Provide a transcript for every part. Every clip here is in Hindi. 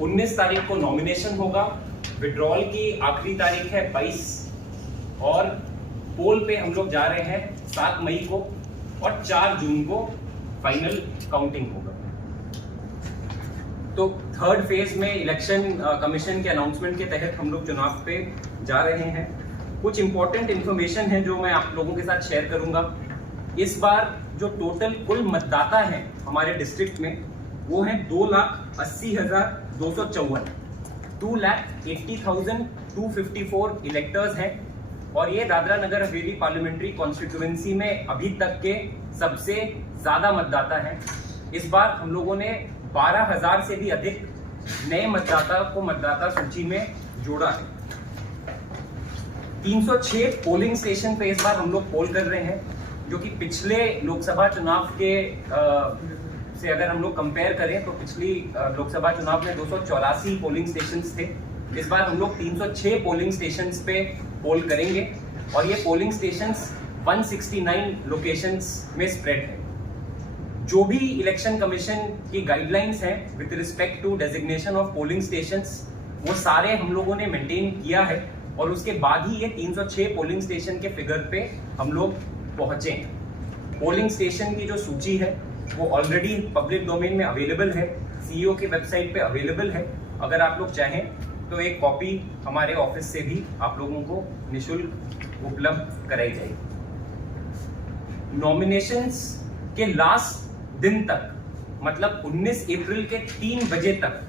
19 तारीख को नॉमिनेशन होगा, विड्रॉल की आखिरी तारीख है 22 और पोल पे हम लोग जा रहे हैं 7 मई को और 4 जून को फाइनल काउंटिंग होगा। तो थर्ड फेज में इलेक्शन कमीशन के अनाउंसमेंट के तहत हम लोग चुनाव पे जा रहे हैं। कुछ इंपॉर्टेंट इंफॉर्मेशन है जो मैं आप लोगों के साथ शेयर करूंगा। इस बार जो टोटल कुल मतदाता हैं हमारे डिस्ट्रिक्ट में वो हैं 2,80,254, 2,80,254 इलेक्टर्स हैं और ये दादरा नगर हवेली पार्लियामेंट्री कॉन्स्टिट्यूएंसी में अभी तक के सबसे ज्यादा मतदाता हैं। इस बार हम लोगों ने 12,000 से भी अधिक नए मतदाता को मतदाता सूची में जोड़ा है। 306 पोलिंग स्टेशन पे इस बार हम लोग पोल कर रहे हैं, जो कि पिछले लोकसभा चुनाव के से अगर हम लोग कंपेयर करें तो पिछली लोकसभा चुनाव में 284 पोलिंग स्टेशंस थे। इस बार हम लोग 306 पोलिंग स्टेशंस पे पोल करेंगे और ये पोलिंग स्टेशंस 169 लोकेशंस में स्प्रेड है। जो भी इलेक्शन कमीशन की गाइडलाइंस हैं with respect to designation of polling stations वो सारे हम लोगों ने मेंटेन किया है और उसके बाद ही ये 306 पोलिंग स्टेशन के फिगर पे हम लोग पहुंचे हैं। पोलिंग स्टेशन की जो सूची है वो ऑलरेडी पब्लिक डोमेन में अवेलेबल है, सीईओ की वेबसाइट पे अवेलेबल है। अगर आप लोग चाहें तो एक कॉपी हमारे ऑफिस से भी आप लोगों को निःशुल्क उपलब्ध कराई जाएगी। नॉमिनेशंस के लास्ट दिन तक मतलब 19 अप्रैल के 3 बजे तक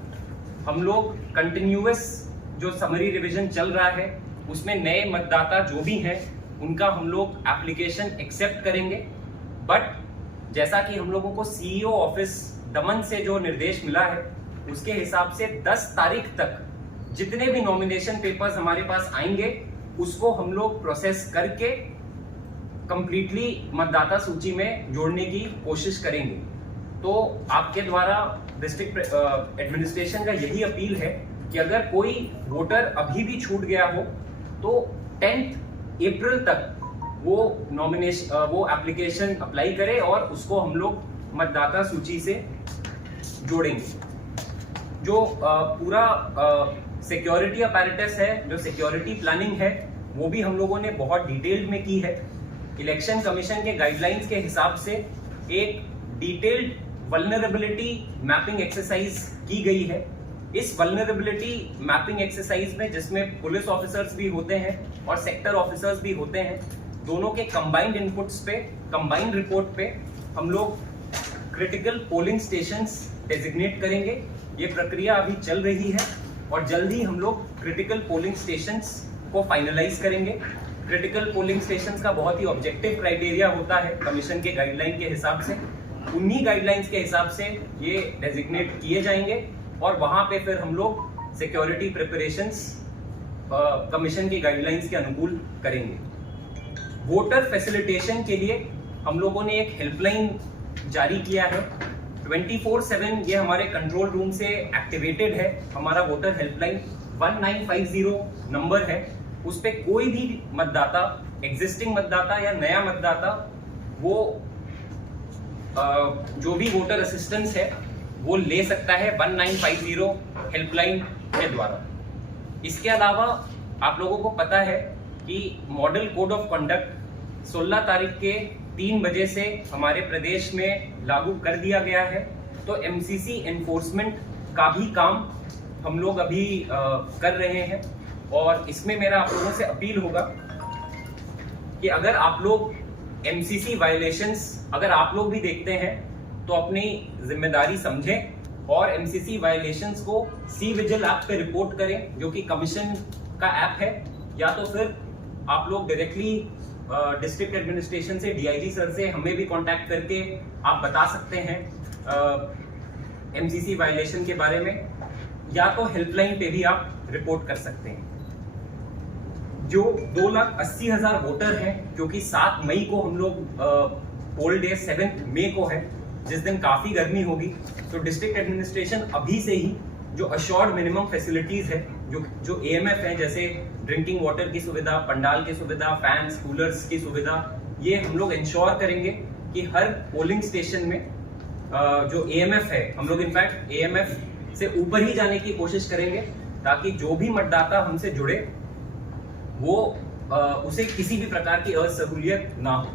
हम लोग कंटिन्यूअस जो समरी रिवीजन चल रहा है उसमें नए मतदाता जो भी हैं उनका हम लोग एप्लीकेशन एक्सेप्ट करेंगे। बट जैसा कि हम लोगों को सीईओ ऑफिस दमन से जो निर्देश मिला है उसके हिसाब से 10 तारीख तक जितने भी नॉमिनेशन पेपर्स हमारे पास आएंगे उसको हम लोग प्रोसेस करके कंप्लीटली मतदाता सूची में जोड़ने की कोशिश करेंगे। तो आपके द्वारा डिस्ट्रिक्ट एडमिनिस्ट्रेशन का यही अपील है कि अगर कोई वोटर अभी भी छूट गया हो तो 10 अप्रैल तक वो एप्लीकेशन अप्लाई करे और उसको हम लोग मतदाता सूची से जोड़ेंगे। जो पूरा सिक्योरिटी अपैरेटस है, जो सिक्योरिटी प्लानिंग है वो भी हम लोगों ने बहुत डिटेल्ड में की है। इलेक्शन कमीशन के गाइडलाइंस के हिसाब से एक डिटेल्ड वल्नरेबिलिटी मैपिंग एक्सरसाइज की गई है। इस वल्नरेबिलिटी मैपिंग एक्सरसाइज में जिसमें पुलिस ऑफिसर्स भी होते हैं और सेक्टर ऑफिसर्स भी होते हैं, दोनों के कंबाइंड इनपुट्स पे, कंबाइंड रिपोर्ट पे हम लोग क्रिटिकल पोलिंग स्टेशंस डेजिग्नेट करेंगे। ये प्रक्रिया अभी चल रही है और जल्द ही हम लोग क्रिटिकल पोलिंग स्टेशंस को फाइनलाइज करेंगे। क्रिटिकल पोलिंग स्टेशंस का बहुत ही ऑब्जेक्टिव क्राइटेरिया होता है कमीशन के गाइडलाइन के हिसाब से। उन्हीं गाइडलाइंस के हिसाब से ये डेजिग्नेट किए जाएंगे और वहां पे फिर हम लोग सिक्योरिटी प्रिपरेशंस कमीशन की गाइडलाइंस के अनुकूल करेंगे। वोटर फैसिलिटेशन के लिए हम लोगों ने एक हेल्पलाइन जारी किया है। 24/7 ये हमारे कंट्रोल रूम से एक्टिवेटेड है। हमारा वोटर हेल्पलाइन 1950 नंबर है। उस पे कोई भी मतदाता, एग्जिस्टिंग मतदाता या नया मतदाता, वो जो भी वोटर असिस्टेंस है वो ले सकता है 1950 हेल्पलाइन के द्वारा। इसके अलावा आप लोगों को पता है कि मॉडल कोड ऑफ कंडक्ट 16 तारीख के 3 बजे से हमारे प्रदेश में लागू कर दिया गया है। तो एमसीसी एनफोर्समेंट का भी काम हम लोग अभी कर रहे हैं और इसमें मेरा आप लोगों से अपील होगा कि अगर आप लोग एमसीसी वायलेशंस अगर आप लोग भी देखते हैं तो अपनी जिम्मेदारी समझें और एमसीसी वायलेशंस को सी विजिल ऐप पे रिपोर्ट करें, जो कि कमीशन का ऐप है, या तो फिर आप लोग डायरेक्टली डिस्ट्रिक्ट एडमिनिस्ट्रेशन से, डीआईजी सर से हमें भी कांटेक्ट करके आप बता सकते हैं एमसीसी वायलेशन के बारे में, या तो हेल्पलाइन पे भी आप रिपोर्ट कर सकते हैं। जो 2,80,000 वोटर हैं, क्योंकि 7 मई को हम लोग पोल डे 7 मई को है, जिस दिन काफी गर्मी होगी, तो डिस्ट्रिक्ट एडमिनिस्ट्रेशन अभी से ही जो अश्योर्ड मिनिमम फैसिलिटीज है, जो एएमएफ है, जैसे ड्रिंकिंग वाटर की सुविधा, पंडाल की सुविधा, फैंस, कूलर्स की सुविधा, ये हम लोग इंश्योर करेंगे कि हर पोलिंग स्टेशन में जो एएमएफ है, हम लोग इनफैक्ट एएमएफ से ऊपर ही जाने की कोशिश करेंगे, ताकि जो भी मतदाता हमसे जुड़े वो उसे किसी भी प्रकार की असहूलियत ना हो।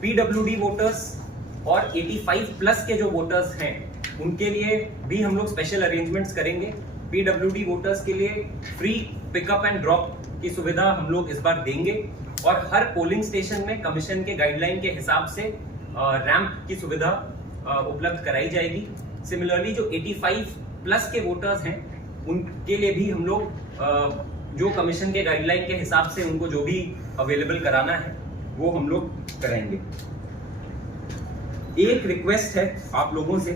पीडब्ल्यूडी वोटर्स और 85 प्लस के जो वोटर्स हैं उनके लिए भी हम लोग स्पेशल अरेंजमेंट्स करेंगे। पीडब्ल्यूडी वोटर्स के लिए फ्री पिकअप एंड ड्रॉप की सुविधा हम लोग इस बार देंगे और हर पोलिंग स्टेशन में कमीशन के गाइडलाइन के हिसाब से रैंप की सुविधा उपलब्ध कराई जाएगी। सिमिलरली जो 85 प्लस के वोटर्स हैं उनके लिए भी हम लोग जो कमीशन के गाइडलाइन के हिसाब से उनको जो भी अवेलेबल कराना है वो हम लोग कराएंगे। एक रिक्वेस्ट है आप लोगों से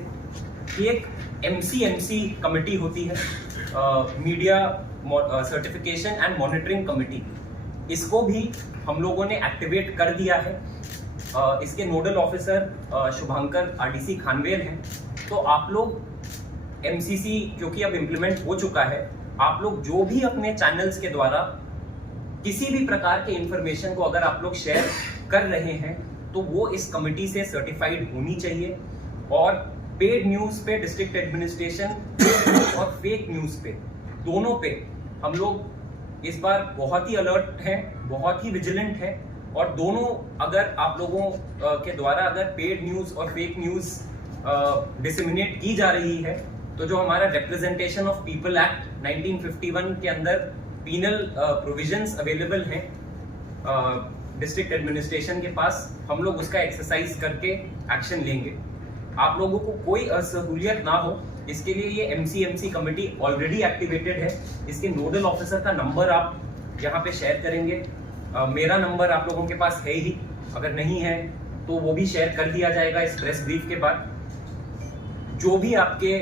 कि एक MCMC कमेटी होती है, media certification and monitoring committee, इसको भी हम लोगों ने एक्टिवेट कर दिया है। इसके nodal officer Shubhankar RDC Khanvel हैं। तो आप लोग MCC क्योंकि अब इम्प्लीमेंट हो चुका है, आप लोग जो भी अपने चैनल्स के द्वारा किसी भी प्रकार के इंफॉर्मेशन को अगर आप लोग शेयर कर रहे हैं तो वो इस कमेटी से सर्टिफाइड होनी चाहिए। और पेड न्यूज पे, डिस्ट्रिक्ट एडमिनिस्ट्रेशन और फेक न्यूज पे, दोनों पे हम लोग इस बार बहुत ही अलर्ट हैं, बहुत ही विजिलेंट हैं। और दोनों अगर आप लोगों के द्वारा अगर पेड न्यूज और फेक न्यूज डिसेमिनेट की जा रही है तो जो हमारा रिप्रेजेंटेशन ऑफ पीपल एक्ट 1951 के अंदर पीनल प्रोविजंस अवेलेबल हैं डिस्ट्रिक्ट एडमिनिस्ट्रेशन के पास, हम लोग उसका एक्सरसाइज करके एक्शन लेंगे। आप लोगों को कोई असहूलियत ना हो इसके लिए ये MCMC कमेटी ऑलरेडी एक्टिवेटेड है। इसके नोडल ऑफिसर का नंबर आप यहाँ पे शेयर करेंगे। मेरा नंबर आप लोगों के पास है ही, अगर नहीं है तो वो भी शेयर कर दिया जाएगा इस प्रेस ब्रीफ के बाद। जो भी आपके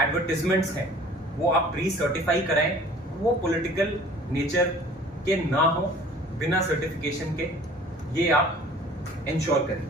एडवर्टिजमेंट्स हैं वो आप प्री सर्टिफाई कराएं, वो पॉलिटिकल नेचर के ना हो, बिना सर्टिफिकेशन के, ये आप इंश्योर करें।